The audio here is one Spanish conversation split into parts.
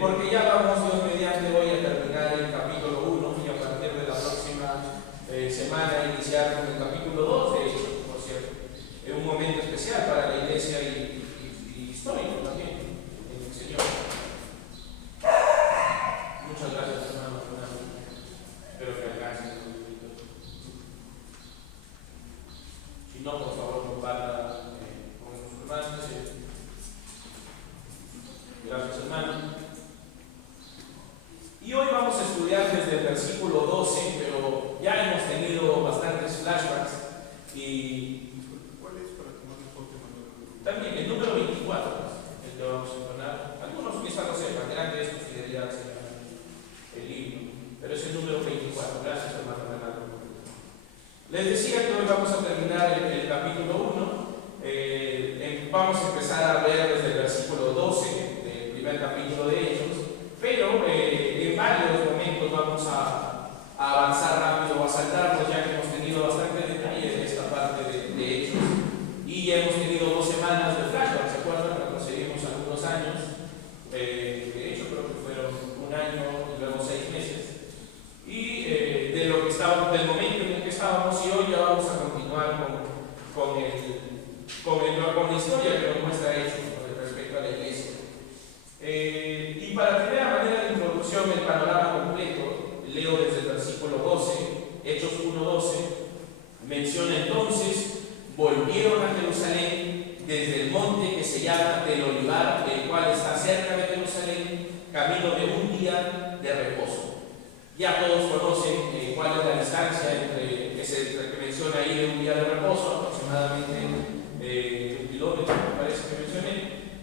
porque ya vamos, Dios mediante, hoy a terminar el capítulo 1 y a partir de la próxima semana iniciar con el capítulo 2 de Hechos, por cierto. Es un momento especial para la iglesia y histórico también en el Señor. Muchas gracias, hermano. Espero que alcancen. Si no, por favor, comparta con sus hermanos. Gracias, hermano. Y hoy vamos a estudiar desde el versículo 12, pero ya hemos tenido bastantes flashbacks y ¿Cuál es para que más mejor te mando? también el número 24, el que vamos a entonar. Algunos quizás lo sepan, grande es tu fidelidad, Señor, el himno, pero es el número 24. Gracias, hermano Renato. Les decía que hoy vamos a terminar el capítulo 1. Vamos a empezar a ver desde el versículo 12 del primer capítulo de Hechos, pero en varios momentos vamos a avanzar rápido o a saltarnos, ya que hemos tenido bastante detalle de esta parte de Hechos y ya hemos tenido 2 semanas de flashback. ¿Se acuerdan? Retrocedimos algunos años, de hecho creo que fueron 1 año y luego 6 meses, y de lo que estábamos, del momento en el que estábamos, y hoy ya vamos a continuar con la historia que nos muestra Hechos respecto a la iglesia. Y para tener a manera de introducción el panorama completo, leo desde el versículo 12, Hechos 1:12, menciona entonces: volvieron a Jerusalén desde el monte que se llama del Olivar, el cual está cerca de Jerusalén, camino de un día de reposo. Ya todos conocen cuál es la distancia entre que menciona ahí de un día de reposo, aproximadamente 1 kilómetro, me parece que mencioné.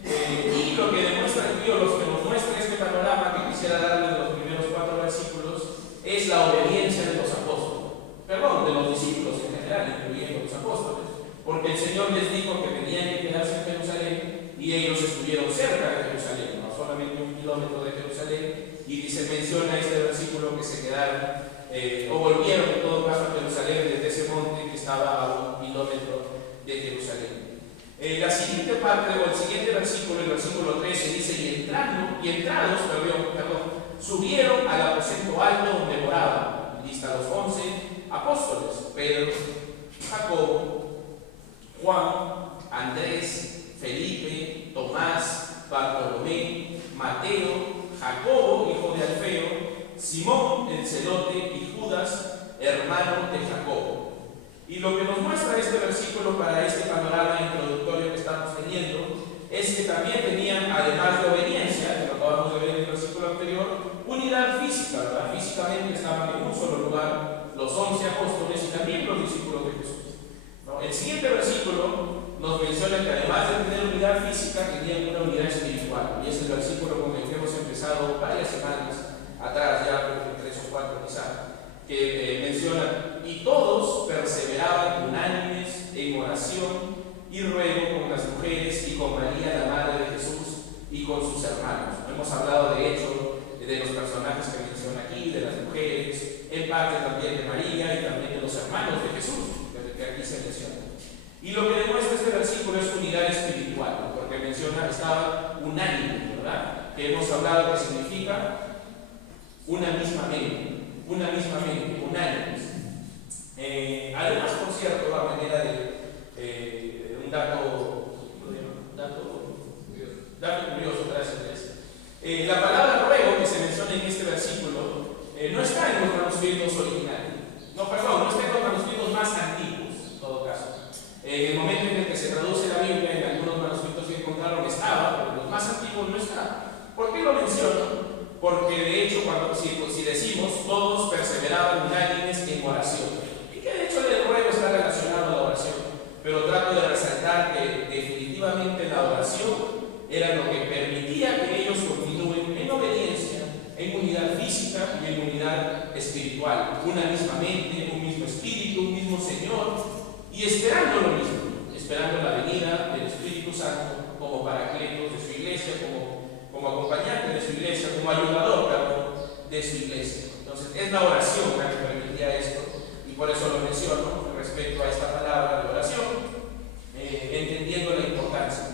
Y lo que demuestra aquí, o lo que nos muestra este panorama que quisiera darle de los primeros 4 versículos, es la obediencia de los apóstoles, de los discípulos en general, incluyendo los apóstoles, porque el Señor les dijo que tenían que quedarse en Jerusalén y ellos estuvieron cerca de Jerusalén, no solamente 1 kilómetro de Jerusalén, y menciona este versículo que se quedaron o volvieron en todo caso a Jerusalén desde ese monte que estaba a 1 kilómetro de Jerusalén. La siguiente parte, o el siguiente versículo, el versículo 13, dice: y entrados, subieron al aposento alto donde moraban, lista los 11 apóstoles: Pedro, Jacobo, Juan, Andrés, Felipe, Tomás, Bartolomé, Mateo, Jacobo, hijo de Alfeo, Simón el celote y Judas, hermano de Jacobo. Y lo que nos muestra este versículo para este panorama introductorio que estamos teniendo es que también tenían, además de obediencia, que lo acabamos de ver en el versículo anterior, unidad física, ¿verdad? Físicamente estaban en un solo lugar los 11 apóstoles y también los discípulos de Jesús, ¿no? El siguiente versículo nos menciona que además de tener unidad física, tenían una unidad espiritual, y es el versículo con el que hemos empezado varias semanas atrás, ya 3 o 4 quizá, que menciona: y todos perseveraban unánimes en oración y ruego con las mujeres y con María, la madre de Jesús, y con sus hermanos. Hemos hablado de hecho de los personajes que menciona aquí, de las mujeres, en parte también de María y también de los hermanos de Jesús, que aquí se menciona. Y lo que demuestra este versículo es unidad espiritual, porque menciona estaba unánime, ¿verdad? Que hemos hablado que significa una misma mente, unánimes. Además, por cierto, a manera de un dato curioso, gracias. La palabra ruego que se menciona en este versículo no está en los manuscritos originales, no está en los manuscritos más antiguos, en todo caso. En el momento en el que se traduce la Biblia, en algunos manuscritos que encontraron estaba, pero en los más antiguos no está. ¿Por qué lo menciono? Porque de hecho, si decimos todos perseveraban unánimes en oración, y que de hecho el ruego está relacionado a la oración, pero trato de resaltar que definitivamente la oración era lo que permitía que ellos continúen en obediencia, en unidad física y en unidad espiritual, una misma mente, un mismo espíritu, un mismo Señor, y esperando lo mismo, esperando la venida del Espíritu Santo como paracletos de su iglesia, como acompañante de su iglesia, como ayudador de su iglesia. Entonces es la oración la que permitía esto, y por eso lo menciono respecto a esta palabra de oración, entendiendo la importancia.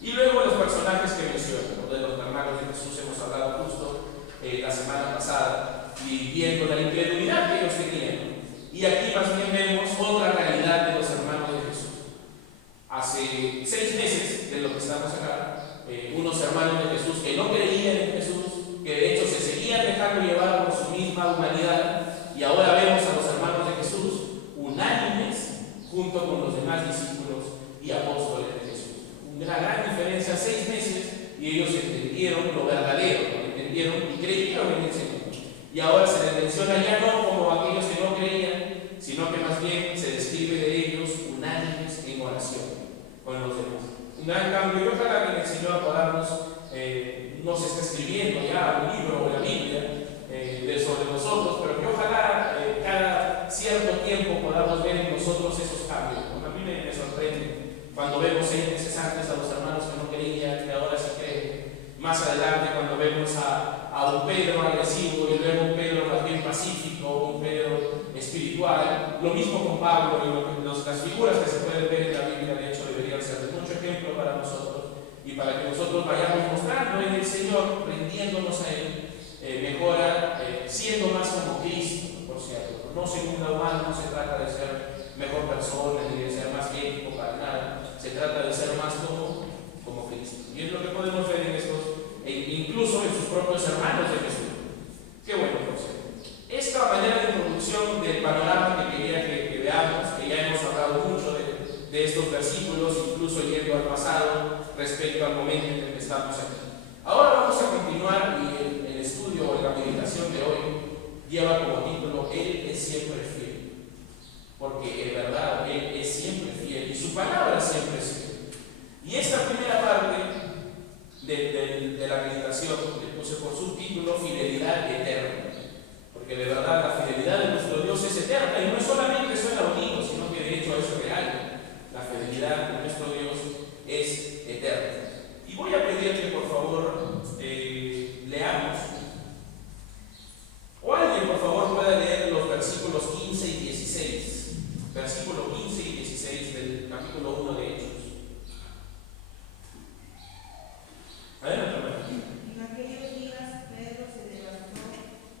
Y luego los personajes que menciono, de los hermanos de Jesús hemos hablado mucho. la semana pasada, y viendo la incredulidad que ellos tenían. Y aquí más bien vemos otra realidad de los hermanos de Jesús. Hace 6 meses de lo que estamos acá, unos hermanos de Jesús que no creían en Jesús, que de hecho se seguían dejando llevar por su misma humanidad, y ahora vemos a los hermanos de Jesús unánimes junto con los demás discípulos y apóstoles de Jesús. Una gran diferencia, 6 meses, y ellos entendieron lo verdadero, lo entendieron y creyeron en el Señor. Y ahora se les menciona ya no como aquellos que no creían, sino que más bien se describe de ellos unánimes en oración con los demás. Un gran cambio, y ojalá que el Señor podamos, no se está escribiendo ya un libro o la Biblia sobre nosotros, pero que ojalá cada cierto tiempo podamos ver en nosotros esos cambios. A mí me sorprende cuando vemos 6 meses antes a los hermanos que no creían, que ahora sí creen. Más adelante cuando vemos a un Pedro agresivo y luego un Pedro más bien pacífico, un Pedro espiritual. Lo mismo con Pablo, y las figuras que se pueden ver en la Biblia de hecho deberían ser de mucho ejemplo para nosotros y para que nosotros vayamos mostrando en el Señor, rindiéndonos a Él, mejora, siendo más como Cristo, por cierto. No según la humana, no se trata de ser mejor persona ni de ser más ético para nada, se trata de ser más como Cristo. Y es lo que podemos ver en estos, incluso en sus propios hermanos de Jesús. Qué bueno, por cierto. Esta manera de introducción del panorama que quería que veamos, que ya hemos hablado mucho de estos versículos, incluso yendo al pasado respecto al momento en el que estamos aquí. Ahora vamos a continuar, y el estudio o la meditación de hoy lleva como título Él es siempre fiel, porque en verdad Él es siempre fiel y su palabra siempre es fiel. Y esta primera parte de la meditación le puse por subtítulo Fidelidad Eterna, porque de verdad la fidelidad de nuestro Dios es eterna, y no solamente suena bonito, sino que de hecho es real. La fidelidad de nuestro Dios es eterna. Y voy a pedirle por favor leamos, o alguien por favor pueda leer los versículos 15 y 16, versículo 15 y 16 del capítulo 1 de Hechos. Adelante, hermano. En aquellos días Pedro se levantó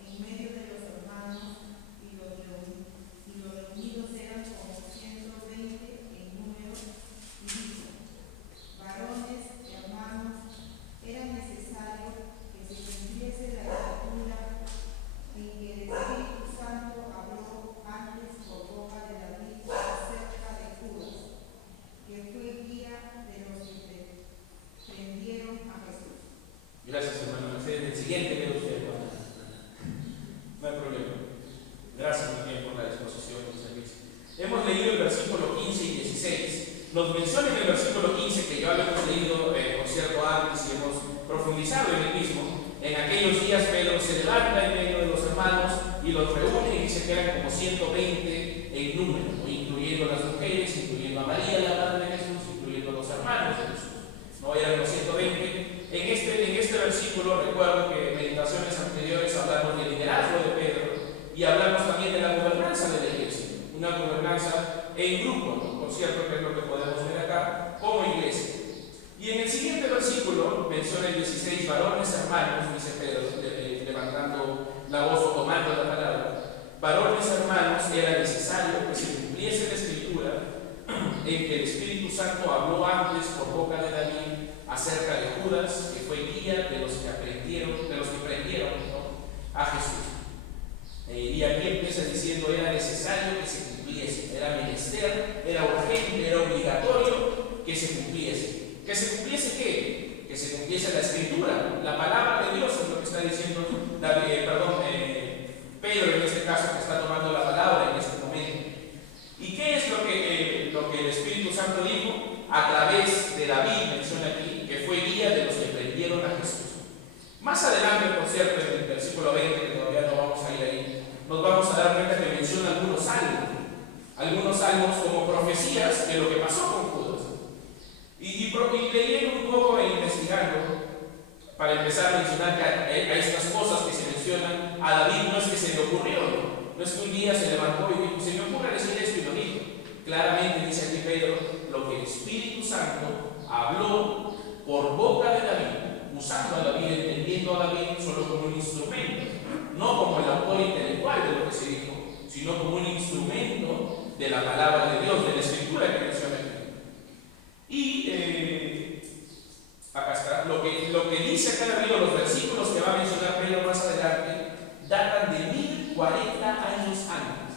en medio de los hermanos, y los reunidos eran como 120 en número, y dijo: varones, hermanos, era necesario que se cumpliese la escritura en que el Espíritu Santo habló antes por boca de David acerca de Judas, que fue guía de los que prendieron a Jesús. Gracias, hermano. El siguiente que usted, hermano. No hay problema. Gracias también por la disposición del servicio. Hemos leído el versículo 15 y 16. Nos menciona en el versículo 15, que ya lo hemos leído, por cierto, antes, y hemos profundizado en el mismo. En aquellos días Pedro se levanta en medio de los hermanos y los reúne, y dice que eran como 120 en número, incluyendo las mujeres, incluyendo a María, la madre de Jesús, incluyendo a los hermanos de Jesús. No eran los 120. En este versículo recuerdo que en meditaciones anteriores hablamos del liderazgo de Pedro y hablamos también de la gobernanza de la iglesia, una gobernanza en grupo, ¿no? Por cierto, que es lo que podemos ver acá como iglesia. Y en el siguiente versículo menciona el 16, varones hermanos, dice Pedro, levantando la voz o tomando la palabra. Varones hermanos, era necesario que se cumpliese la escritura en que el Espíritu Santo habló antes por boca de David acerca de Judas, que fue guía de los que prendieron, ¿no?, a Jesús. Y aquí empieza diciendo: era necesario que se cumpliese, era menester, era urgente, era obligatorio que se cumpliese. ¿Que se cumpliese qué? Que se cumpliese la escritura, la palabra de Dios, es lo que está diciendo Pedro en este caso, que está tomando la palabra en este momento. ¿Y qué es lo que el Espíritu Santo dijo? A través de David, menciona aquí, que fue guía de los que prendieron a Jesús. Más adelante, por cierto, en el versículo 20, que todavía no vamos a ir ahí, nos vamos a dar cuenta que menciona algunos salmos como profecías de lo que pasó con Judas. Y leyendo un poco e investigando, para empezar a mencionar que a estas cosas que se mencionan, a David no es que se le ocurrió, no es que un día se levantó y dijo: se me ocurre decir esto, y lo dijo. Claramente dice aquí Pedro, lo que el Espíritu Santo habló por boca de David, usando a David, entendiendo a David solo como un instrumento, no como el autor intelectual de lo que se dijo, sino como un instrumento de la palabra de Dios, de la escritura que menciona aquí. Y acá está, lo que dice acá arriba, los versículos que va a mencionar Pedro más adelante, datan de 1040 años antes.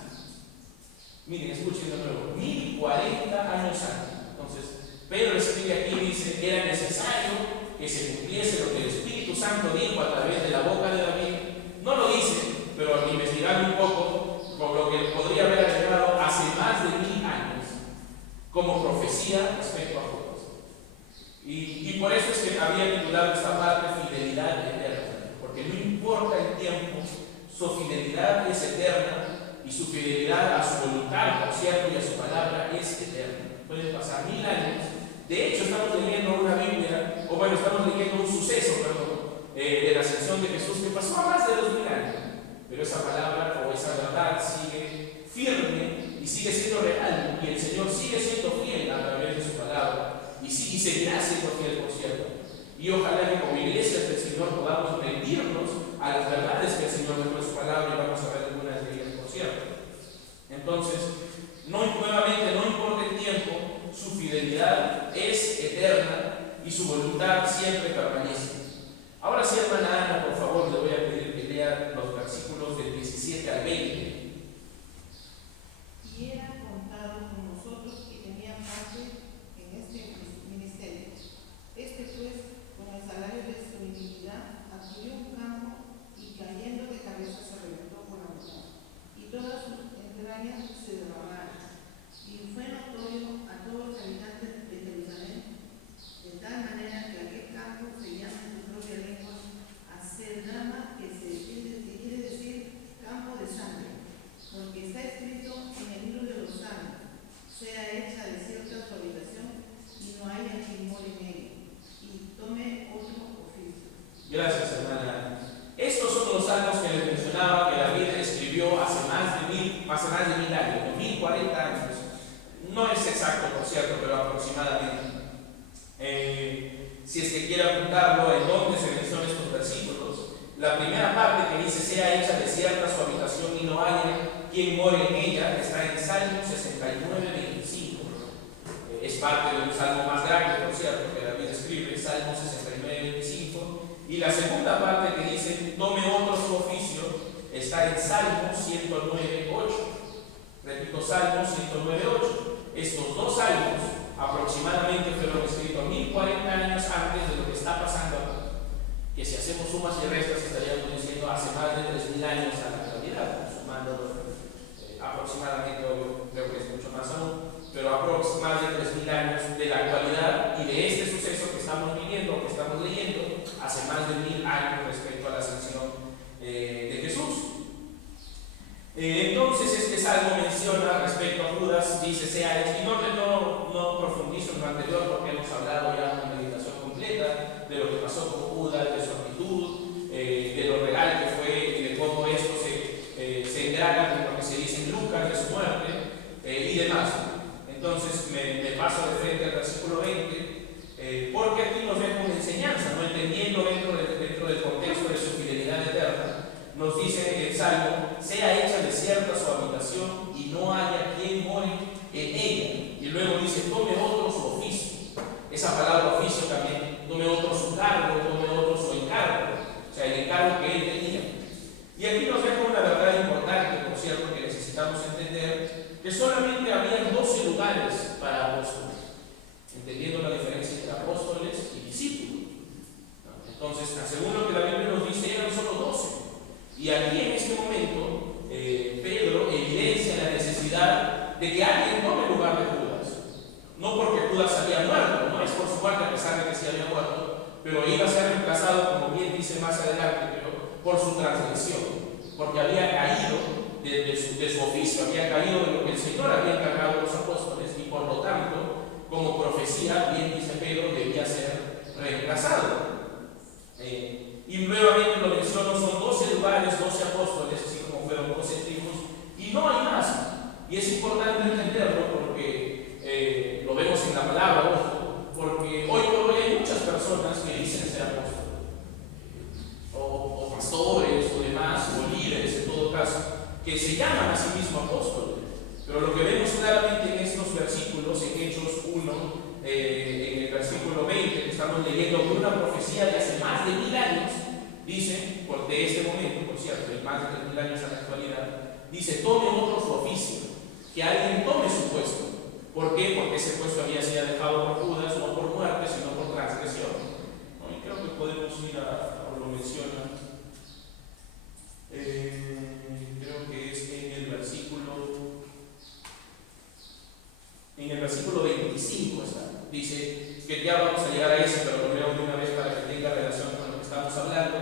Miren, escuchen de nuevo, 1040 años antes. Entonces, Pedro escribe aquí y dice que era necesario que se cumpliese lo que el Espíritu Santo dijo a través de la boca de David. No lo dice, pero al investigar un poco, por lo que podría haber llegado hace más de 1000 años, como profecía respecto a Judas. Y por eso es que había titulado esta parte Fidelidad Eterna, porque no importa el tiempo, su fidelidad es eterna y su fidelidad a su voluntad, por cierto, y a su palabra es eterna. Pueden pasar 1000 años. De hecho, estamos leyendo una Biblia, o bueno, estamos leyendo un suceso, de la ascensión de Jesús que pasó a más de 2000 años. Pero esa palabra o esa verdad sigue firme y sigue siendo real, y el Señor sigue siendo fiel a través de su palabra, y seguirá siendo fiel, por cierto. Y ojalá que como iglesias del Señor podamos rendirnos a las verdades que el Señor dejó en su palabra, y vamos a ver algunas de ellas, por cierto. Entonces, nuevamente, no importa el tiempo, su fidelidad es eterna y su voluntad siempre permanece. Ahora sí, hermana Ana, por favor, le voy a pedir que lea los versículos del 17 al 20. Y era contado con nosotros que tenía parte en este ministerio. Este pues, con el salario de su iniquidad, adquirió un campo y cayendo de cabeza se reventó por la mitad, y todas sus entrañas se derramaron. Y fue notorio a todos los habitantes de Jerusalén, de tal manera que aquel campo se llama en su propia lengua Aceldama, que quiere decir campo de sangre, porque está escrito en el libro de los salmos: sea hecha desierta su habitación, y no haya quien more en ella, y tome otro oficio. Gracias, hermana. Estos son los salmos que les mencionaba que David escribió hace más de 1000 años, 1040 años. No es exacto, por cierto, pero aproximadamente. Si es que quiere apuntarlo en dónde se mencionan estos versículos, la primera parte que dice sea hecha desierta su habitación y no haya quien more en ella, está en Salmo 69:25. Es parte de un salmo más grande, por cierto, que David escribe, Salmo 69:25. Y la segunda parte que dice tome otro su oficio está en Salmo 109:8. Repito, Salmo 109:8. Estos dos salmos aproximadamente fueron escritos 1040 años antes de lo que está pasando aquí. Que si hacemos sumas y restas estaríamos diciendo hace más de 3000 años a la actualidad, sumando aproximadamente, creo que es mucho más aún, pero más de 3000 años de la actualidad y de este suceso que estamos viviendo, que estamos leyendo, hace más de 1000 años respecto a la ascensión de Jesús. Entonces este salmo menciona respecto a Judas, dice sea hecho, y no profundizo en lo anterior porque hemos hablado ya en una meditación completa de lo que pasó con Judas, de su actitud, de lo real que fue y de cómo esto se engrana con lo que se dice en Lucas de su muerte y demás. Entonces me paso de frente al versículo 20 porque aquí nos deja una enseñanza, no entendiendo dentro del contexto de su fidelidad eterna. Nos dice el Salmo, sea hecha desierta su habitación y no haya quien more en ella. Y luego dice, tome otro su oficio. Esa palabra oficio también, tome otro su cargo, tome otro su encargo. O sea, el encargo que él tenía. Y aquí nos deja una verdad importante, por cierto, que necesitamos entender, que solamente había 12 lugares para apóstoles, entendiendo la diferencia entre apóstoles y discípulos. Entonces, según lo que la Biblia nos dice, eran solo 12. Y aquí en este momento, Pedro evidencia la necesidad de que alguien tome el lugar de Judas. No porque Judas había muerto, no es por su parte, a pesar de que sí había muerto, pero iba a ser reemplazado, como bien dice más adelante, pero por su transgresión, porque había caído de su oficio, había caído de lo que el Señor había encargado a los apóstoles, y por lo tanto, como profecía, bien dice Pedro, debía ser reemplazado. Y nuevamente lo menciono, son 12 lugares, 12 apóstoles, así como fueron 12 tribus, y no hay más. Y es importante entenderlo porque lo vemos en la palabra, ojo, porque hoy por hoy hay muchas personas que dicen ser apóstoles. que se llaman a sí mismos apóstoles. Pero lo que vemos claramente en estos versículos, en Hechos 1, en el versículo 20, que estamos leyendo de una profecía de hace más de 1000 años, dice, de este momento, por cierto, de más de 1000 años a la actualidad, dice, tome otro su oficio, que alguien tome su puesto. ¿Por qué? Porque ese puesto había sido dejado por Judas, no por muerte, sino por transgresión. ¿No? Y creo que podemos ir a lo menciona. Creo que es en el versículo 25 está. Dice que ya vamos a llegar a eso, pero lo leo de una vez para que tenga relación con lo que estamos hablando,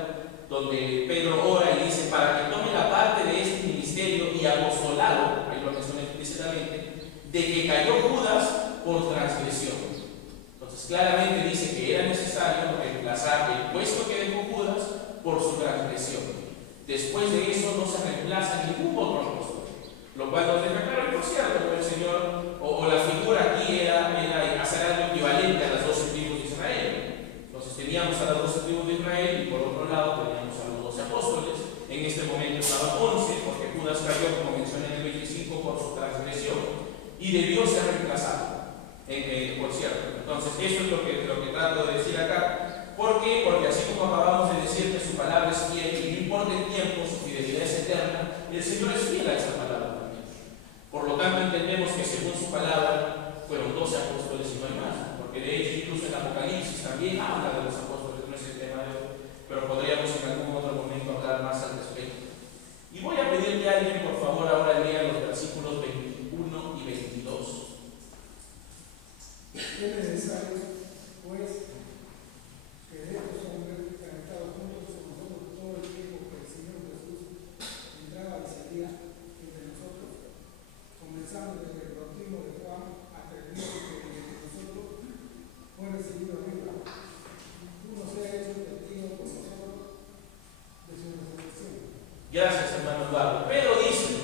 donde Pedro ora y dice, para que tome la parte de este ministerio y apostolado, ahí lo menciona explícitamente, de que cayó Judas por transgresión. Entonces claramente dice que era necesario reemplazar el puesto que dejó Judas por su transgresión. Después de eso no se reemplaza ningún otro apóstol, lo cual nos deja claro, por cierto, que el Señor o la figura aquí era hacer algo equivalente a las 12 tribus de Israel. Entonces teníamos a las 12 tribus de Israel y por otro lado teníamos a los 12 apóstoles. En este momento estaban 11 porque Judas cayó, como menciona en el 25, por su transgresión y debió ser reemplazado, por cierto. Entonces eso es lo que trato de decir acá. ¿Por qué? Porque así como acabamos de decir que su palabra es fiel y no importa el tiempo, su fidelidad es eterna, el Señor es fiel a esa palabra también. Por lo tanto entendemos que según su palabra fueron 12 apóstoles y no hay más, porque de hecho incluso en Apocalipsis también habla de los apóstoles, no es el tema de hoy, pero podríamos en algún otro momento hablar más al respecto. Y voy a pedir que alguien por favor ahora lea los versículos 21 y 22. Es necesario, pues, que estos hombres que han estado juntos con nosotros todo el tiempo que el Señor Jesús entraba y salía entre nosotros, comenzando desde el bautismo de Juan hasta el día que entre nosotros fue recibido arriba. Uno sea hecho testigo con nosotros de su resurrección. Gracias, hermano Eduardo. Pero dice,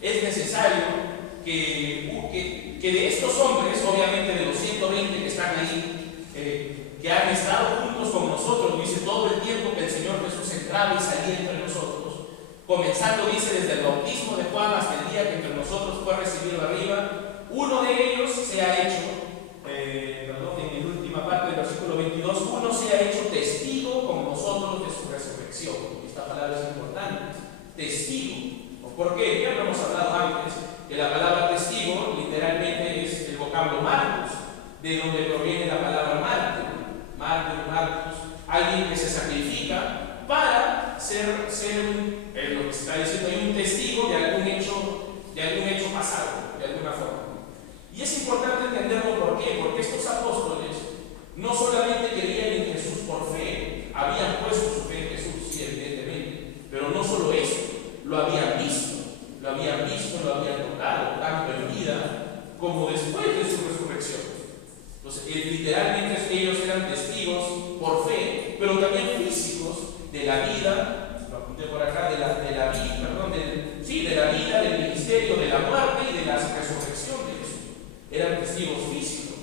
es necesario que de estos hombres, obviamente de los 120 que están ahí, que han estado juntos con nosotros, dice, todo el tiempo que el Señor Jesús entraba y salía entre nosotros, comenzando, dice, desde el bautismo de Juan hasta el día que entre nosotros fue recibido arriba, uno de ellos se ha hecho, en la última parte del versículo 22, uno se ha hecho testigo con nosotros de su resurrección. Esta palabra es importante, testigo. ¿Por qué? Ya lo hemos hablado antes, que la palabra testigo literalmente es el vocablo marcos, de donde proviene la palabra mártir, marcos, alguien que se sacrifica para ser lo que se está diciendo, hay un testigo de algún hecho pasado, de alguna forma. Y es importante entenderlo, ¿por qué? Porque estos apóstoles no solamente creían en Jesús por fe, habían puesto su fe en Jesús, sí, evidentemente, pero no solo eso, lo habían visto, lo habían tocado, tanto en vida como después de su resurrección. Entonces, literalmente ellos eran testigos por fe, pero también físicos de la vida, lo apunté por acá, de la vida, del ministerio, de la muerte y de la resurrección de Jesús. Eran testigos físicos.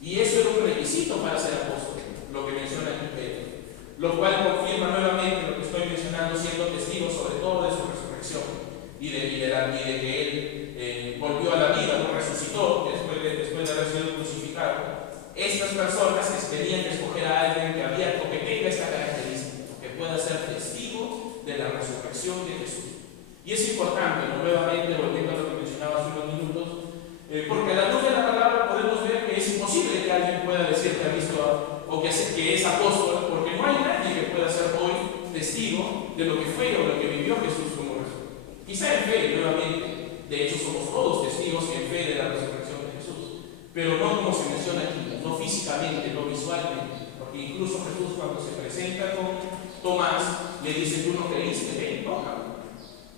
Y eso era un requisito para ser apóstol, lo que menciona aquí Pedro. Lo cual confirma nuevamente lo que estoy mencionando, siendo testigos sobre todo de su resurrección y de que él volvió a la vida, no resucitó después de haber sido crucificado. Estas personas tenían que escoger a alguien que tenga esta característica, que pueda ser testigo de la resurrección de Jesús. Y es importante, ¿no? Nuevamente, volviendo a lo que mencionaba hace unos minutos, porque a la luz de la palabra podemos ver que es imposible que alguien pueda decir que ha visto o que es apóstol, porque no hay nadie que pueda ser hoy testigo de lo que fue o lo que vivió Jesús como resurrección. Quizá en fe, nuevamente, de hecho somos todos testigos en fe de la resurrección de Jesús, pero no como se menciona aquí, no físicamente, no visualmente, porque incluso Jesús cuando se presenta con Tomás le dice, tú no creíste, ven, tócame.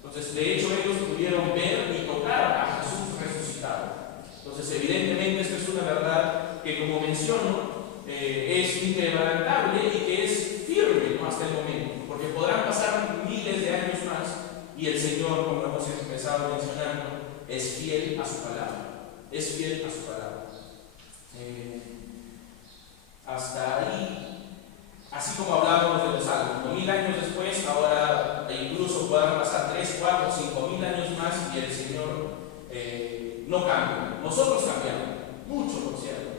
Entonces, de hecho, ellos pudieron ver y tocar a Jesús resucitado. Entonces, evidentemente, esto es una verdad que, como menciono, es inquebrantable y que es firme, ¿no? Hasta el momento, porque podrán pasar miles de años más y el Señor, como hemos empezado mencionando, es fiel a su palabra. Es fiel a su palabra. Hasta ahí, así como hablábamos de los salmos, 2000 años después, ahora incluso puedan pasar 3, 4, 5 mil años más. no cambia. Nosotros cambiamos, mucho por cierto.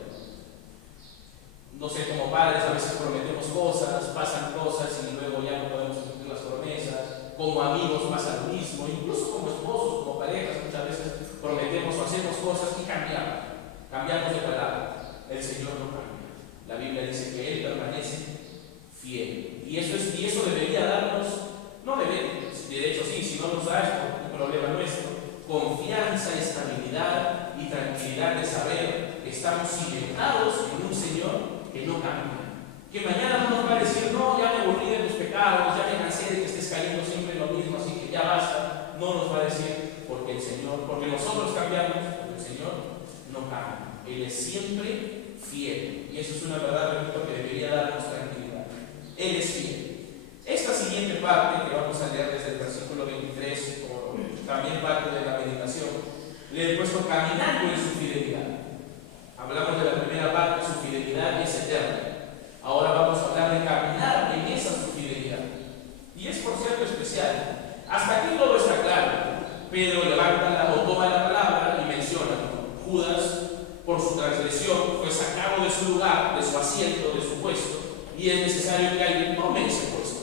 No sé, como padres a veces prometemos cosas, pasan cosas y luego ya no podemos cumplir las promesas. Como amigos pasa lo mismo, incluso como esposos, como parejas, muchas veces prometemos o hacemos cosas y cambiamos de palabra. El Señor no cambia. La Biblia dice que Él permanece fiel. Y eso debería darnos, no debería, de hecho sí, si no nos da esto, un problema nuestro, confianza, estabilidad y tranquilidad de saber que estamos cimentados en un Señor que no cambia. Que mañana no nos va a decir, no, ya me aburrí de tus pecados, ya me cansé de que estés cayendo siempre en lo mismo, así que ya basta. No nos va a decir, porque nosotros cambiamos, pero el Señor no cambia. Él es siempre fiel. Y eso es una verdad, repito, que debería darnos tranquilidad. Él es fiel. Esta siguiente parte, que vamos a leer desde el versículo 23, o también parte de la meditación, le he puesto caminando en su fidelidad. Hablamos de la primera parte, su fidelidad es eterna. Ahora vamos a hablar de caminar en esa su fidelidad. Y es por cierto especial. Hasta aquí todo está claro. Pedro levanta o toma la palabra y menciona: Judas, por su transgresión, fue sacado de su lugar, de su asiento, de su puesto, y es necesario que alguien tome ese puesto.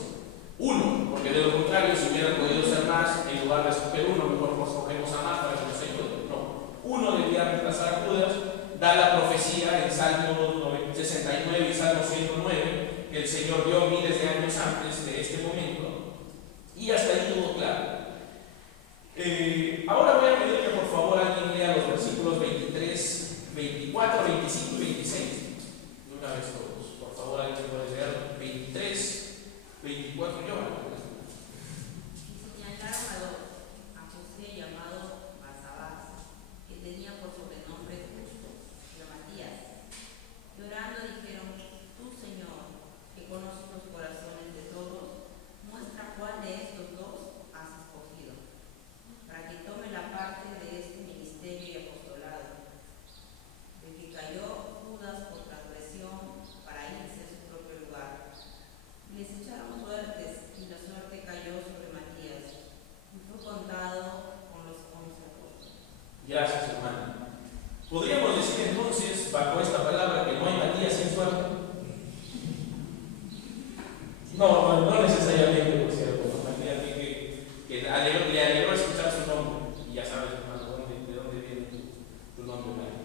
Uno, porque de lo contrario, si hubieran podido ser más, en lugar de escoger uno, mejor nos escogemos a más para que nos ayude. No. Uno debía reemplazar a Judas. Da la profecía en Salmo 69 y Salmo 109 que el Señor dio miles de años antes de este momento, y hasta ahí todo claro. Ahora voy a pedir que por favor alguien lea los versículos 23, 24, 25 y 26 de una vez todos. Por favor, alguien puede leer 23, 24 y yo. Y señalaron a José llamado Basabás, que tenía por sobrenombre Justo, y a Matías. Llorando dijeron: Tú, Señor, que conoces los corazones de todos, muestra cuál de estos dos has escogido, para que tome la parte de este ministerio y apostolado, de que cayó Judas por transgresión para irse a su propio lugar. Les echaron suertes, y la suerte cayó sobre Matías, y fue contado con los 11 apóstoles. Gracias, hermano. ¿Podríamos decir entonces, bajo esta palabra, que no hay Matías sin suerte? No necesariamente, por cierto. Matías que le alegró escuchar su nombre. Y ya sabes, hermano, de dónde viene tu nombre.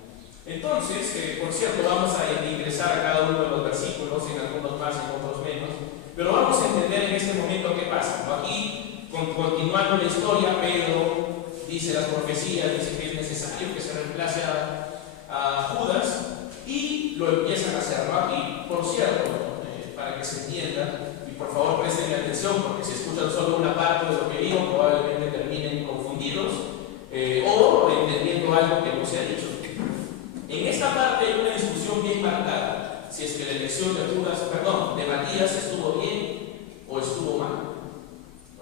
Entonces, por cierto, vamos a ingresar a cada uno de los versículos, en algunos más, en otros menos. Pero vamos a entender en este momento qué pasa. Aquí, continuando la historia, Pedro dice las profecías, dice que es necesario que se reemplace a Judas, y lo empiezan a hacer, ¿no? Y por cierto, para que se entienda, y por favor presten atención, porque si escuchan solo una parte de lo que digo, probablemente terminen confundidos o entendiendo algo que no se ha dicho. En esta parte hay una discusión bien marcada, si es que la elección de Matías estuvo bien o estuvo mal.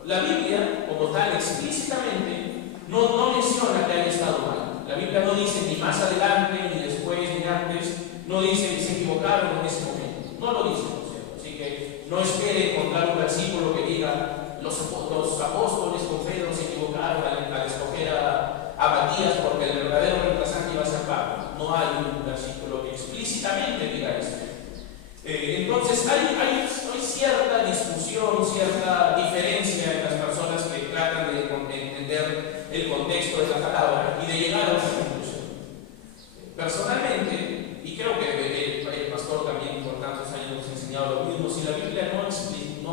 La Biblia, como tal, explícitamente no menciona que haya estado mal. La Biblia no dice ni más adelante, ni después, ni antes. No dice que se equivocaron en ese momento. No lo dice, por cierto. Así que no espere encontrar un versículo que diga los apóstoles con Pedro se equivocaron al escoger a Matías porque el verdadero reemplazante iba a ser Pablo. No hay un versículo que explícitamente diga eso. Entonces hay cierta discusión, cierta diferencia en las personas que tratan de entender el contexto de la palabra y de llegar a una conclusión. Personalmente, y creo que el pastor también por tantos años nos ha enseñado lo mismo, si la Biblia no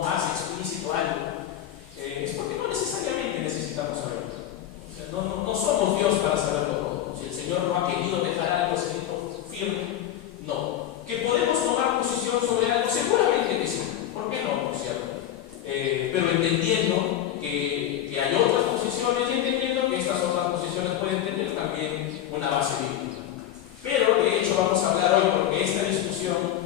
hace explícito algo, es porque no necesariamente necesitamos saberlo. O sea, no somos Dios para saberlo todo. Si el Señor no ha querido dejar algo escrito firme, no. Que podemos tomar posición sobre algo, seguramente que sí. ¿Por qué no? Por cierto. Pero entendiendo que hay otras posiciones y entendiendo que estas otras posiciones pueden tener también una base bíblica. Pero de hecho vamos a hablar hoy, porque esta discusión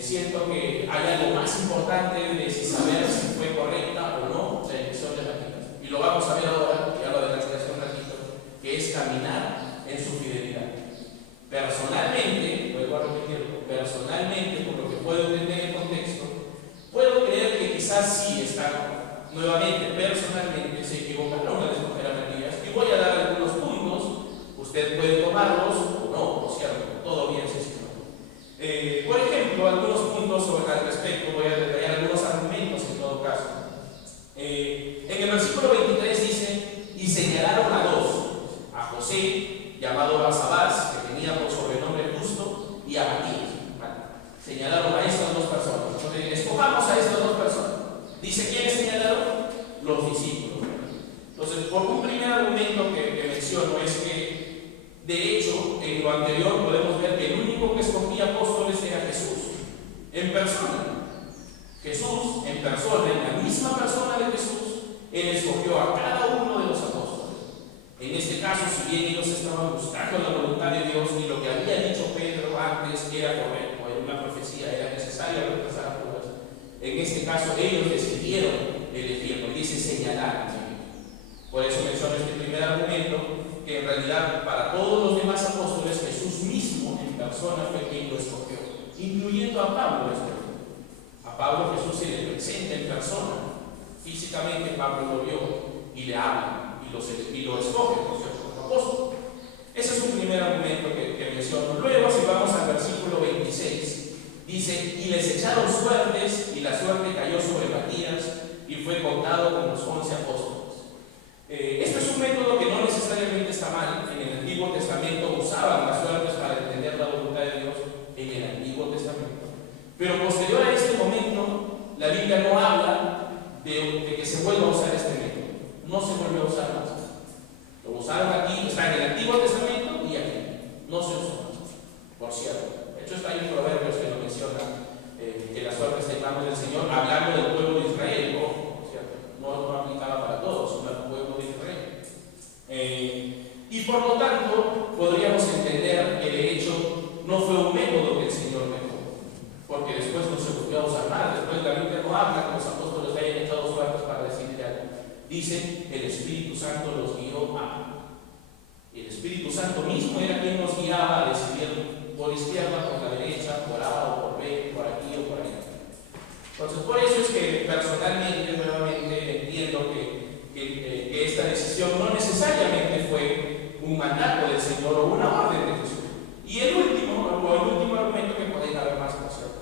siento que hay algo más importante de si saber si fue correcta o no la elección de Matías. Y lo vamos a ver ahora, ya lo adelanté hace un ratito, que es caminar en su fidelidad. Personalmente, vuelvo a repetirlo, personalmente, por lo que puedo entender el contexto, puedo creer que quizás sí está, nuevamente, personalmente, se equivocaron al escoger a Matías, y voy a dar algunos puntos. Usted puede tomarlos o no, por cierto, todo bien, sí, sí. Por ejemplo, algunos puntos al respecto, voy a detallar algunos argumentos en todo caso. En el versículo 23 dice, y señalaron a dos, a José, llamado Barsabás, que tenía por sobrenombre Justo, y a Matías. ¿Vale? Señalaron a estas dos personas. Entonces, escojamos a estas dos personas. Dice, ¿quiénes señalaron? Los discípulos. Entonces, por un primer argumento que menciono es que, de hecho, en lo anterior podemos ver que el único que escogía apóstoles era Jesús, en persona. Jesús, en persona, en la misma persona de Jesús, Él escogió a cada uno de los apóstoles. En este caso, si bien ellos estaban buscando la voluntad de Dios y lo que había dicho Pedro antes era correcto, era una profecía, era necesario reemplazar a Judas, en este caso ellos decidieron elegirlo y dice señalar. Por eso menciono este primer argumento, que en realidad para todos los demás apóstoles Jesús mismo en persona fue quien lo escogió, incluyendo a Pablo. A Pablo Jesús se le presenta en persona, físicamente Pablo lo vio y le habla y lo escoge, por cierto, como apóstol. Ese es un primer argumento que menciono. Luego, si vamos al versículo 26, dice, y les echaron suertes y la suerte cayó sobre Matías y fue contado con los 11 apóstoles. Este es un método que no necesariamente está mal. En el Antiguo Testamento usaban las suertes para entender la voluntad de Dios en el Antiguo Testamento. Pero posterior a este momento, la Biblia no habla de que se vuelva a usar este método. No se volvió a usar más. Lo usaron aquí, está en el Antiguo Testamento y aquí. No se usó más. Por cierto. De hecho, está ahí en Proverbios que lo menciona, que la suerte está en manos del Señor, hablando del pueblo de Israel. No aplicaba para todos, sino al pueblo de Israel. Y por lo tanto, podríamos entender que de hecho no fue un método que el Señor dejó, porque después no se volvió a usar más. Después la Biblia no habla que los apóstoles hayan echado suertes para decirle algo. Dice, el Espíritu Santo los guió a. Y el Espíritu Santo mismo era quien nos guiaba a decidir por izquierda, por la derecha, por A o por B, por aquí o por allá. Entonces, por eso es que personalmente, nuevamente, entiendo que esta decisión no necesariamente fue un mandato del Señor o una orden de Jesús. Y el último argumento que pueden haber más, por cierto.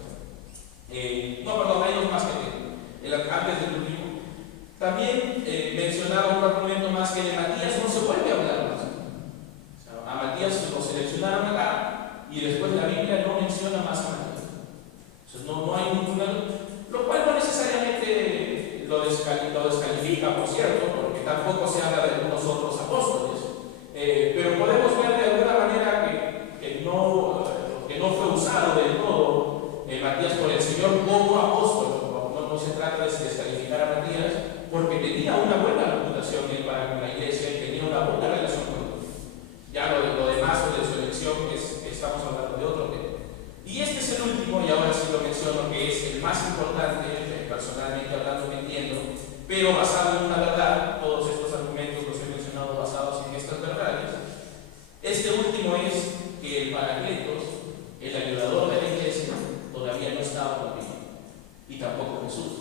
Hay dos más que antes del último. También mencionaba un argumento más que de Matías no se vuelve a hablar más. O sea, a Matías lo seleccionaron acá y después la Biblia no menciona más a Matías. Entonces, no hay ninguna. Lo cual no necesariamente lo descalifica, por cierto, porque tampoco se habla de algunos otros apóstoles. Pero podemos ver de alguna manera que no fue usado del todo Matías por el Señor como apóstol. No se trata de descalificar a Matías, porque tenía una buena reputación para la iglesia y tenía una buena relación con Dios. Ya lo demás o de su elección estamos hablando de otro tema. Y este es el último, y ahora sí lo menciono, que es el más importante, personalmente hablando, me entiendo, pero basado en una verdad. Todos estos argumentos los he mencionado basados en estas verdades. Este último es que el Paracletos, el ayudador de la iglesia, todavía no estaba conmigo, y tampoco Jesús.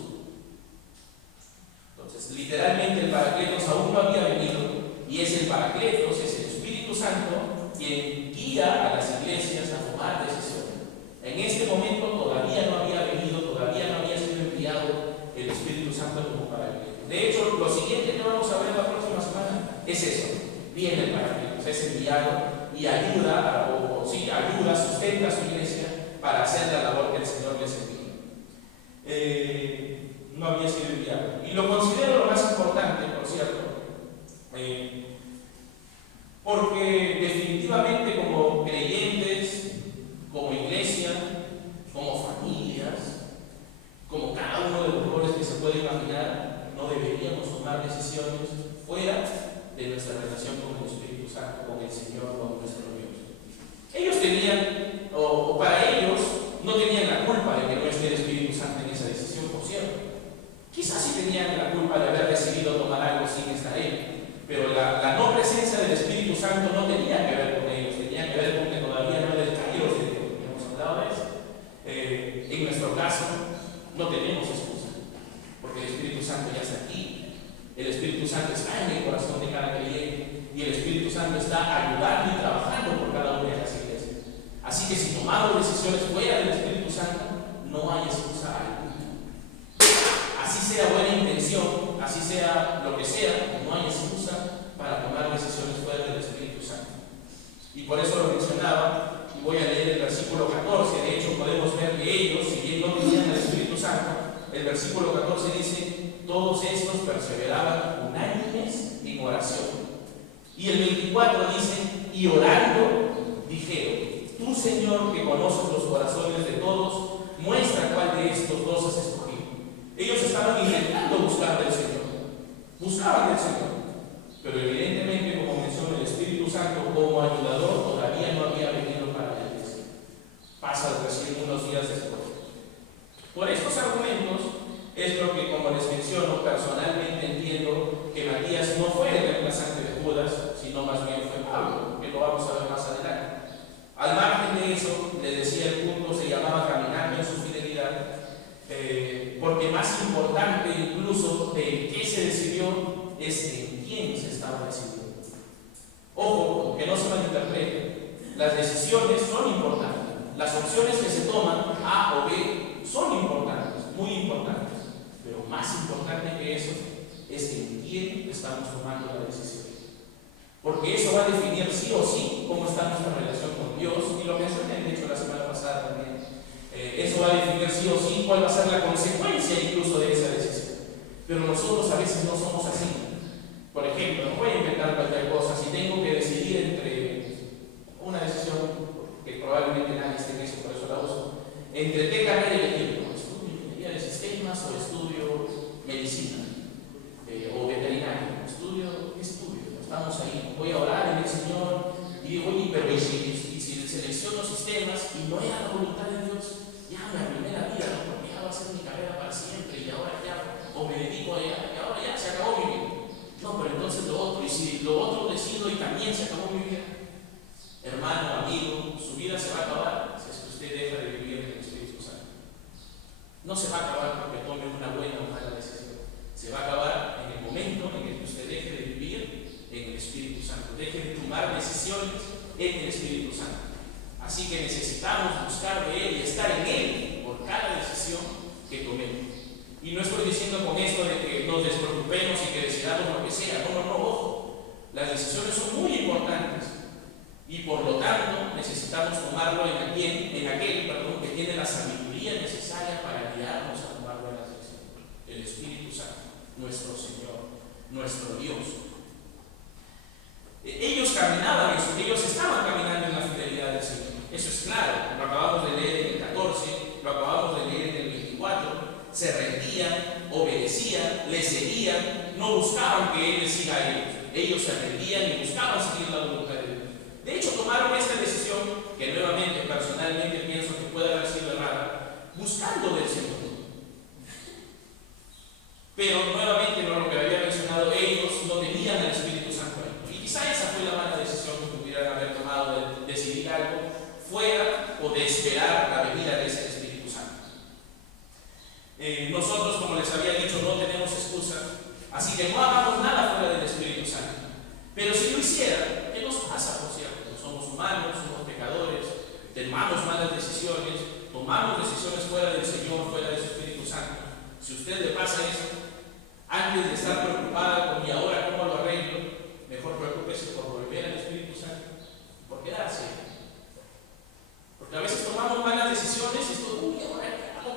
Entonces, literalmente el Paracletos aún no había venido, y es el Paracletos, es el Espíritu Santo, quien guía a las iglesias a tomar decisiones. En este momento todavía no había venido, todavía no había sido enviado el Espíritu Santo como Paracletos. De hecho, lo siguiente que vamos a ver la próxima semana es eso. Viene el Paracletos, es enviado y ayuda, sustenta a su iglesia para hacer la labor que el Señor les envía. No había sido enviado. Y lo considero lo más importante, por cierto, porque definitivamente como creyentes, como iglesia, como familias, como cada uno de los roles que se puede imaginar, no deberíamos tomar decisiones fuera de nuestra relación con el Espíritu Santo, con el Señor, con nuestro Dios. Ellos tenían, o para ellos, no tenían la culpa de que no esté el Espíritu Santo en esa decisión, por cierto. Quizás sí tenían la culpa de haber decidido tomar algo sin estar él, pero la no presencia del Espíritu Santo no tenía que ver con ellos, tenía que ver con que todavía no era el caído de Dios. Hemos hablado de eso. En nuestro caso, no tenemos excusa, porque el Espíritu Santo ya está aquí. El Espíritu Santo está en el corazón de cada creyente y el Espíritu Santo está ayudando y trabajando por cada una de las iglesias. Así que si tomamos decisiones fuera del Espíritu Santo, no hay excusa alguna. Así sea buena intención, así sea lo que sea, no hay excusa para tomar decisiones fuera del Espíritu Santo. Y por eso lo mencionaba, y voy a leer el versículo 14. De hecho, podemos ver que ellos, si bien no tenían el Espíritu Santo, el versículo 14 dice: todos estos perseveraban unánimes en oración. Y el 24 dice: y orando dijeron: tú, Señor, que conoces los corazones de todos, muestra cuál de estos dos has escogido. Ellos estaban intentando buscar del Señor, buscaban del Señor, pero evidentemente, como menciona el Espíritu Santo como ayudador, todavía no había venido para la iglesia. Pasa recién unos días después. Por estos argumentos es lo que, como les menciono, personalmente entiendo que Matías no fue el reemplazante de Judas, sino más bien fue Pablo, que lo vamos a ver más adelante. Al margen de eso, les decía, el punto se llamaba caminando en su fidelidad, porque más importante incluso de qué se decidió es en quién se estaba decidiendo. Ojo, que no se malinterprete, las decisiones son importantes, las opciones que se toman, A o B, son importantes, muy importantes, pero más importante que eso es en quién estamos tomando la decisión. Porque eso va a definir sí o sí cómo está nuestra relación con Dios, y lo mencioné de hecho la semana pasada también. Eso va a definir sí o sí cuál va a ser la consecuencia incluso de esa decisión. Pero nosotros a veces no somos así. Por ejemplo, no voy a inventar cualquier cosa. Si tengo que decidir entre una decisión, que probablemente nadie esté en eso, por eso la uso, entre qué carrera elegir, estudio ingeniería de sistemas o estudio medicina, o veterinario, estudio. Estamos ahí, voy a orar en el Señor y digo: oye, pero ¿y si selecciono sistemas y no era la voluntad de Dios? Ya me arruiné la vida, ¿no? Porque ya va a ser mi carrera para siempre y ahora ya, o me dedico a ella, y ahora ya se acabó mi vida. No, pero entonces lo otro, y si lo otro decido y también se acabó mi vida. Hermano, amigo, su vida se va a acabar si es que usted deja de vivir en el Espíritu Santo. No se va a acabar porque tome una buena o mala decisión. Se va a acabar en el momento en el que usted deje de vivir en el Espíritu Santo, deje de tomar decisiones en el Espíritu Santo. Así que necesitamos buscar de Él y estar en Él por cada decisión que tomemos. Y no estoy diciendo con esto de que nos despreocupemos y que decidamos lo que sea. No, ojo. Las decisiones son muy importantes y por lo tanto necesitamos tomarlo en aquel que tiene la sabiduría necesaria para guiarnos a tomar buenas decisiones. El Espíritu Santo, nuestro Señor, nuestro Dios. Ellos estaban caminando en la fidelidad del Señor. Eso es claro, lo acabamos de leer en el 14, lo acabamos de leer en el 24. Se rendían, obedecían, le seguían, no buscaban que Él les siga a ellos. Ellos se rendían y buscaban seguir la voluntad de Dios. De hecho, tomaron esta decisión, que nuevamente, personalmente pienso que puede haber sido errada, buscando del Señor. Pero nuevamente, lo que había mencionado, ellos no tenían el Espíritu Santo ahí. Y quizá esa fue la mala decisión que pudieran haber tomado, de decidir algo fuera o de esperar la venida de ese Espíritu Santo. Nosotros, como les había dicho, no tenemos excusa, así que no hagamos nada fuera del Espíritu Santo. Pero si lo hiciera, ¿qué nos pasa, por cierto? Somos humanos, somos pecadores, tomamos malas decisiones, tomamos decisiones fuera del Señor, fuera del Espíritu Santo. Si a usted le pasa eso, antes de estar preocupada con ¿y ahora cómo lo arreglo?, mejor preocúpese por volver al Espíritu Santo, por quedarse. Porque a veces tomamos malas decisiones y esto, uy, ahora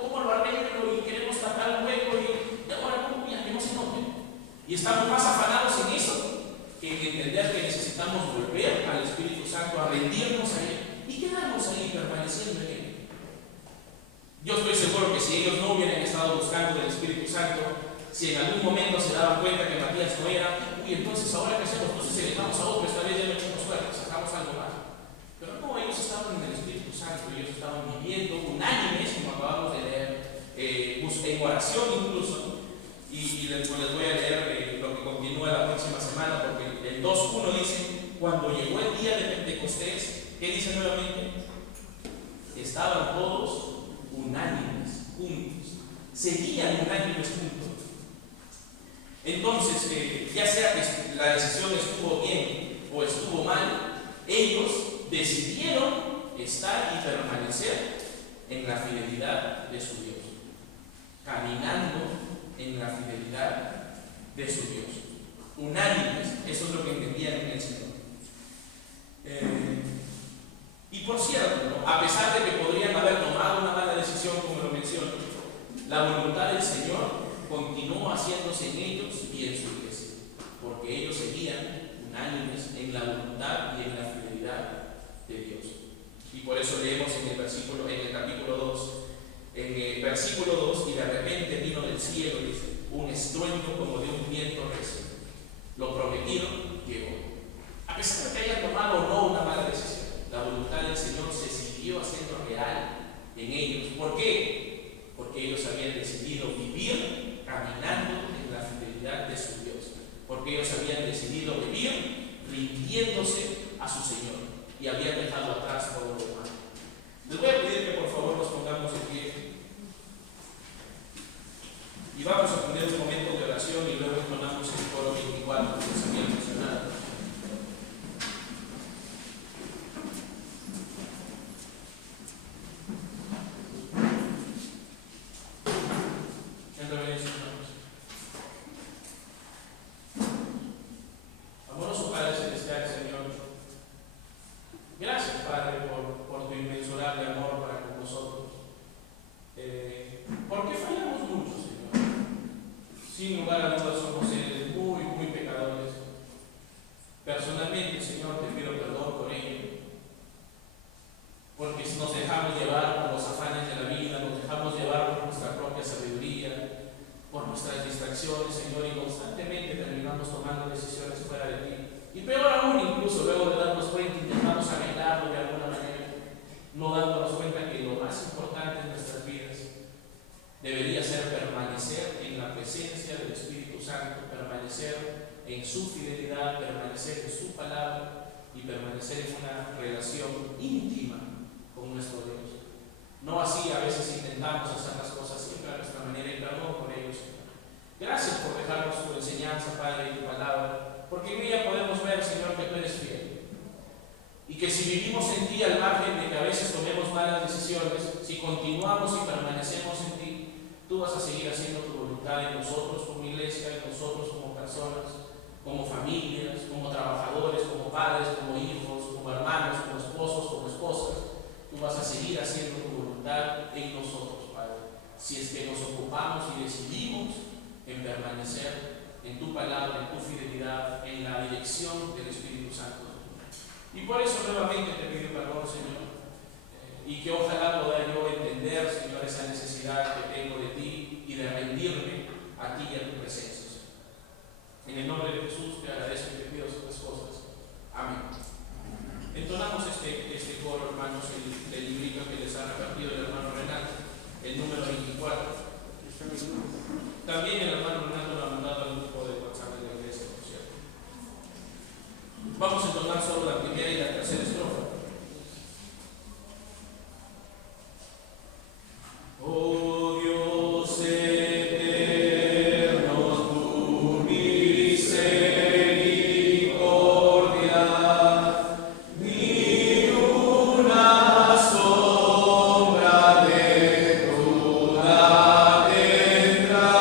¿cómo lo arreglo? Y queremos tapar un hueco y ahora ¿cómo? Ya, que no se note. Y estamos más afanados en eso que en entender que necesitamos volver al Espíritu Santo, a rendirnos a Él y quedarnos ahí permaneciendo en Él. Yo estoy seguro que si ellos no hubieran estado buscando del Espíritu Santo, si en algún momento se daban cuenta que Matías no era, uy, entonces ahora qué hacemos, entonces elegimos a otro, esta vez ya no echamos suerte, sacamos algo más. Pero no, ellos estaban en el Espíritu Santo, ellos estaban viviendo unánimes, como acabamos de leer, en oración incluso, y les voy a leer lo que continúa la próxima semana, porque el 2.1 dice: cuando llegó el día de Pentecostés, ¿qué dice nuevamente? Estaban todos unánimes, juntos, seguían unánimes juntos. Entonces, ya sea que la decisión estuvo bien o estuvo mal, ellos decidieron estar y permanecer en la fidelidad de su Dios, caminando en la fidelidad de su Dios. Unánimes, eso es lo que entendían en el Señor. Y por cierto, ¿no?, a pesar de que podrían haber tomado una mala decisión, como lo menciono, la voluntad del Señor continuó haciéndose en ellos y en su iglesia, porque ellos seguían unánimes en la voluntad y en la fidelidad de Dios. Y por eso leemos en el capítulo 2, en el versículo 2, y de repente vino del cielo, dice, un estruendo como de un viento recio. Lo prometido llegó. A pesar de que hayan tomado o no una mala decisión, la voluntad del Señor se siguió haciendo real en ellos. ¿Por qué? Porque ellos habían decidido vivir caminando en la fidelidad de su Dios. Porque ellos habían decidido vivir rindiéndose a su Señor y habían dejado atrás todo lo demás. Les voy a pedir que por favor nos pongamos en pie y vamos a tener un momento de oración y luego entonamos el coro 24 que les había mencionado. En reverencia, hermanos. Amoroso Padre Celestial, Señor, gracias, Padre, por tu inmensurable amor para con nosotros. Porque fallamos mucho, Señor. Sin lugar a dudas somos seres muy, muy pecadores. Personalmente, Señor, te pido perdón por ello. Porque nos dejamos llevar por los afanes de la vida, nos dejamos llevar por nuestra propia sabiduría, por nuestras distracciones, Señor, y constantemente terminamos tomando decisiones fuera de ti. Y peor aún, incluso luego de darnos cuenta, intentamos arreglarlo de alguna manera, no dándonos cuenta que lo más importante en nuestras vidas debería ser permanecer en la presencia del Espíritu Santo, permanecer en su fidelidad, permanecer en su palabra y permanecer en una relación íntima con nuestro Dios. No así a veces intentamos hacer las cosas siempre a nuestra manera, y perdón por ello, Señor. Gracias por dejarnos tu enseñanza, Padre, y tu palabra, porque en ella podemos ver, Señor, que tú eres fiel. Y que si vivimos en ti al margen de que a veces tomemos malas decisiones, si continuamos y permanecemos en ti, tú vas a seguir haciendo tu voluntad en nosotros como iglesia, en nosotros como personas, como familias, como trabajadores, como padres, como hijos, como hermanos, como esposos, como esposas. Tú vas a seguir haciendo tu voluntad en nosotros, Padre, si es que nos ocupamos y decidimos en permanecer en tu palabra, en tu fidelidad, en la dirección del Espíritu Santo. Y por eso nuevamente te pido perdón, Señor, y que ojalá pueda yo entender, Señor, esa necesidad que tengo de ti y de rendirme a ti y a tu presencia, Señor. En el nombre de Jesús te agradezco y te pido estas cosas. Amén. Entonamos este coro, hermanos, el librito que les ha repartido el hermano Renato, el número 24. También el hermano Renato lo ha mandado al grupo de WhatsApp de la iglesia, por cierto. Vamos a entonar solo la primera y la tercera estrofa. Oh Dios eterno, tu misericordia, ni una sombra de duda tendrá.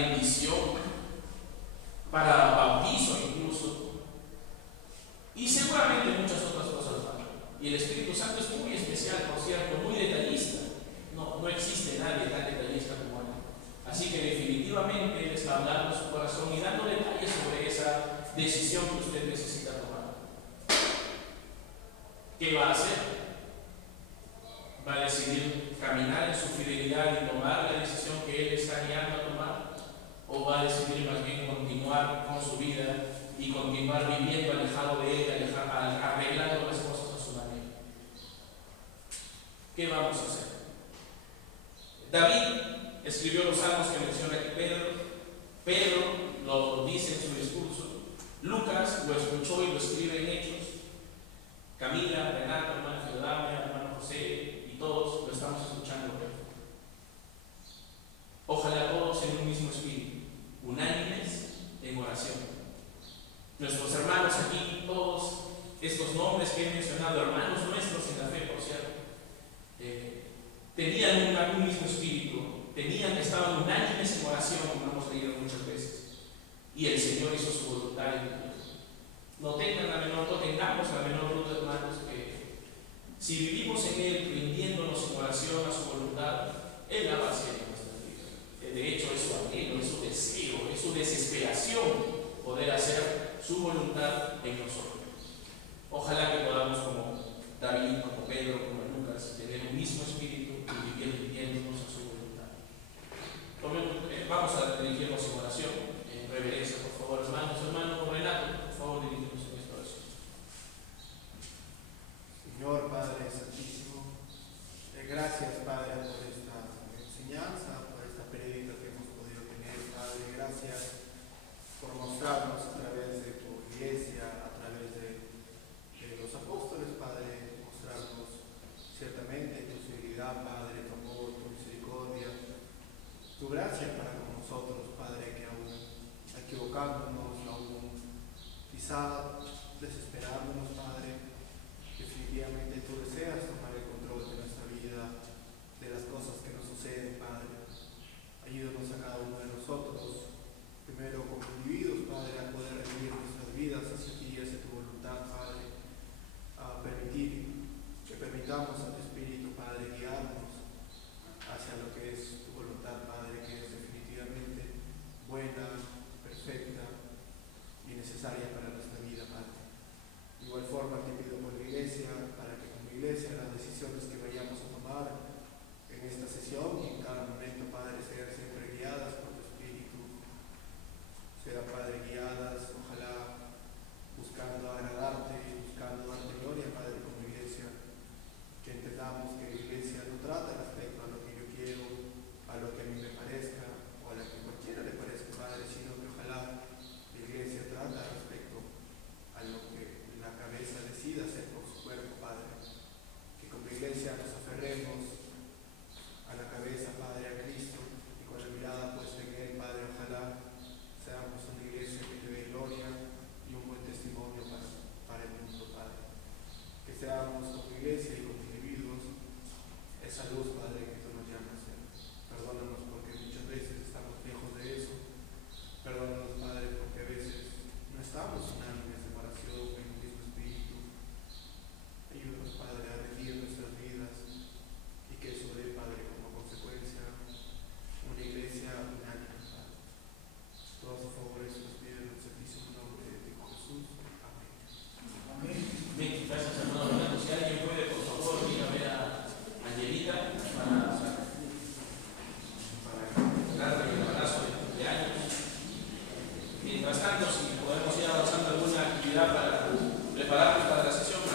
bendición, para bautizo incluso, y seguramente muchas otras cosas más. Y el Espíritu Santo es muy especial, por cierto, muy detallista. No existe nadie tan detallista como él. Así que definitivamente Él está hablando a su corazón y dando detalles sobre esa decisión que usted necesita tomar. ¿Qué va a hacer? ¿Va a decidir caminar en su fidelidad y tomar la decisión que Él está guiando a tomar? ¿O va a decidir más bien continuar con su vida y continuar viviendo alejado de Él, arreglando las cosas a su manera? ¿Qué vamos a hacer? David escribió los salmos que menciona aquí Pedro lo dice en su discurso, Lucas lo escuchó y lo escribe en Hechos, Camila, Renata, hermana Feodamia, hermano José y todos lo estamos escuchando hoy. Ojalá todos en un mismo espíritu, unánimes en oración. Nuestros hermanos aquí, todos estos nombres que he mencionado, hermanos nuestros en la fe, por cierto, tenían un mismo espíritu, estaban unánimes en oración, como hemos leído muchas veces, y el Señor hizo su voluntad en ellos. No tengamos la menor duda, hermanos, que si vivimos en Él, rindiéndonos en oración a su voluntad, Él la va a hacer en nuestras vidas. De hecho, es su anhelo, es su deseo, es su desesperación poder hacer su voluntad en nosotros. Ojalá que podamos, como David, como Pedro, como Lucas, tener un mismo espíritu y vivir rindiéndonos a su voluntad. Vamos a dirigirnos en oración, en reverencia, por favor, hermanos, con Renato, por favor, dirigirnos en esta oración. Señor Padre Santísimo, gracias Padre por esta enseñanza, por esta prédica que hemos podido tener, Padre. Gracias por mostrarnos a través de tu iglesia, a través de los apóstoles, Padre, mostrarnos ciertamente tu fidelidad, Padre, tu amor, tu misericordia, tu gracia para con nosotros, Padre, que aún equivocándonos, aún quizá desesperándonos, Padre, definitivamente tú deseas tomar el control de nuestra vida, de las cosas que nos suceden, Padre. Ayúdanos a cada uno de nosotros, primero como individuos, Padre, a poder vivir nuestras vidas hacia ti, hacia tu voluntad, Padre, a permitir que permitamos a tu Espíritu, Padre, guiarnos hacia lo que es tu voluntad, Padre, que es definitivamente buena, perfecta y necesaria para nuestra vida, Padre. De igual forma te pido por la iglesia, para que como iglesia las decisiones que vayamos a tomar en esta sesión y en cada momento, Padre, sean siempre guiadas por tu Espíritu, sean, Padre, guiadas, ojalá buscando agradarte, buscando darte gloria, Padre, como iglesia, que entendamos que la iglesia no trata respecto a lo que yo quiero, a lo que a mí me parezca o a lo que a cualquiera le parezca, Padre, sino que ojalá la iglesia trata respecto a lo que la cabeza decida hacer por su cuerpo, Padre. Que como iglesia nos aferremos a la cabeza, Padre, a Cristo, y con la mirada puesta en Él, Padre, ojalá seamos una iglesia que te dé gloria y un buen testimonio para el mundo, Padre. Que seamos como iglesia y como individuos esa luz, Padre, que tú nos llamas a ser. Perdónanos porque muchas veces estamos lejos de eso. Perdónanos, Padre, porque a veces no estamos unánimes en oración, en un mismo espíritu. Ayúdanos, Padre, a rendir nuestras vidas y que eso dé, Padre, como consecuencia una iglesia unánime, Padre. Todos a favor de sus pies en el santísimo nombre de Jesús. Amén. Amén. Bien, gracias, hermano Renato. Si alguien puede, por favor, ir a ver a Angelita para darle el abrazo de cumpleaños. Mientras tanto, si podemos ir avanzando alguna actividad para prepararnos para la sesión.